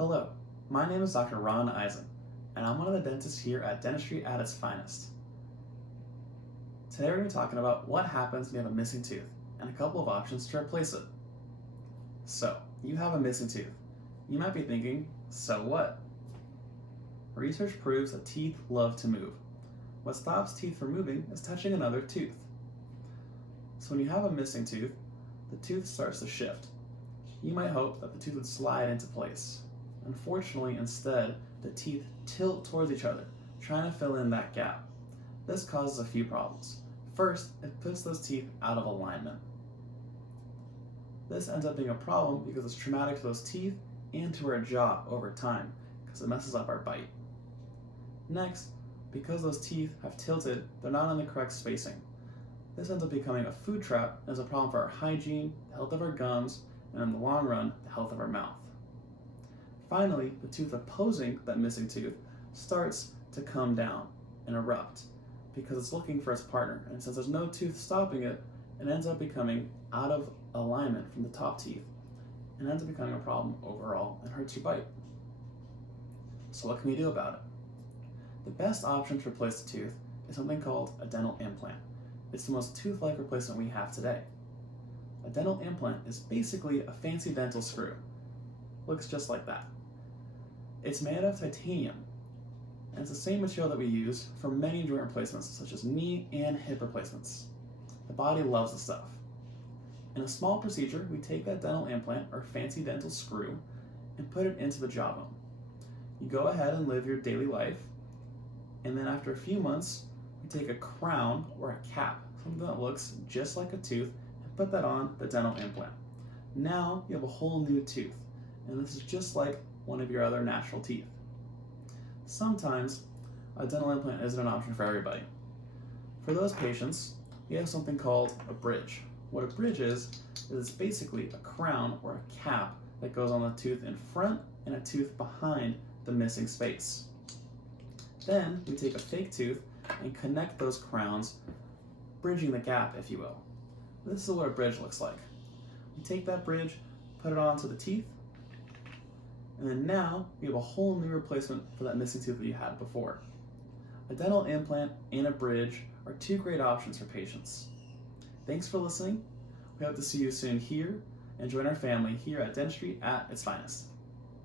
Hello, my name is Dr. Ron Ayzin, and I'm one of the dentists here at Dentistry at Its Finest. Today we're going to be talking about what happens when you have a missing tooth and a couple of options to replace it. So, you have a missing tooth. You might be thinking, so what? Research proves that teeth love to move. What stops teeth from moving is touching another tooth. So when you have a missing tooth, the tooth starts to shift. You might hope that the tooth would slide into place. Unfortunately, instead, the teeth tilt towards each other, trying to fill in that gap. This causes a few problems. First, it puts those teeth out of alignment. This ends up being a problem because it's traumatic to those teeth and to our jaw over time, because it messes up our bite. Next, because those teeth have tilted, they're not in the correct spacing. This ends up becoming a food trap and is a problem for our hygiene, the health of our gums, and in the long run, the health of our mouth. Finally, the tooth opposing that missing tooth starts to come down and erupt because it's looking for its partner, and since there's no tooth stopping it, it ends up becoming out of alignment from the top teeth and ends up becoming a problem overall and hurts your bite. So what can we do about it? The best option to replace the tooth is something called a dental implant. It's the most tooth-like replacement we have today. A dental implant is basically a fancy dental screw. Looks just like that. It's made of titanium, and it's the same material that we use for many joint replacements, such as knee and hip replacements. The body loves the stuff. In a small procedure, we take that dental implant or fancy dental screw and put it into the jawbone. You go ahead and live your daily life, and then after a few months, we take a crown or a cap, something that looks just like a tooth, and put that on the dental implant. Now you have a whole new tooth, and this is just like one of your other natural teeth. Sometimes a dental implant isn't an option for everybody. For those patients, we have something called a bridge. What a bridge is it's basically a crown or a cap that goes on the tooth in front and a tooth behind the missing space. Then we take a fake tooth and connect those crowns, bridging the gap, if you will. This is what a bridge looks like. We take that bridge, put it onto the teeth, and then now we have a whole new replacement for that missing tooth that you had before. A dental implant and a bridge are two great options for patients. Thanks for listening. We hope to see you soon here and join our family here at Dentistry at Its Finest.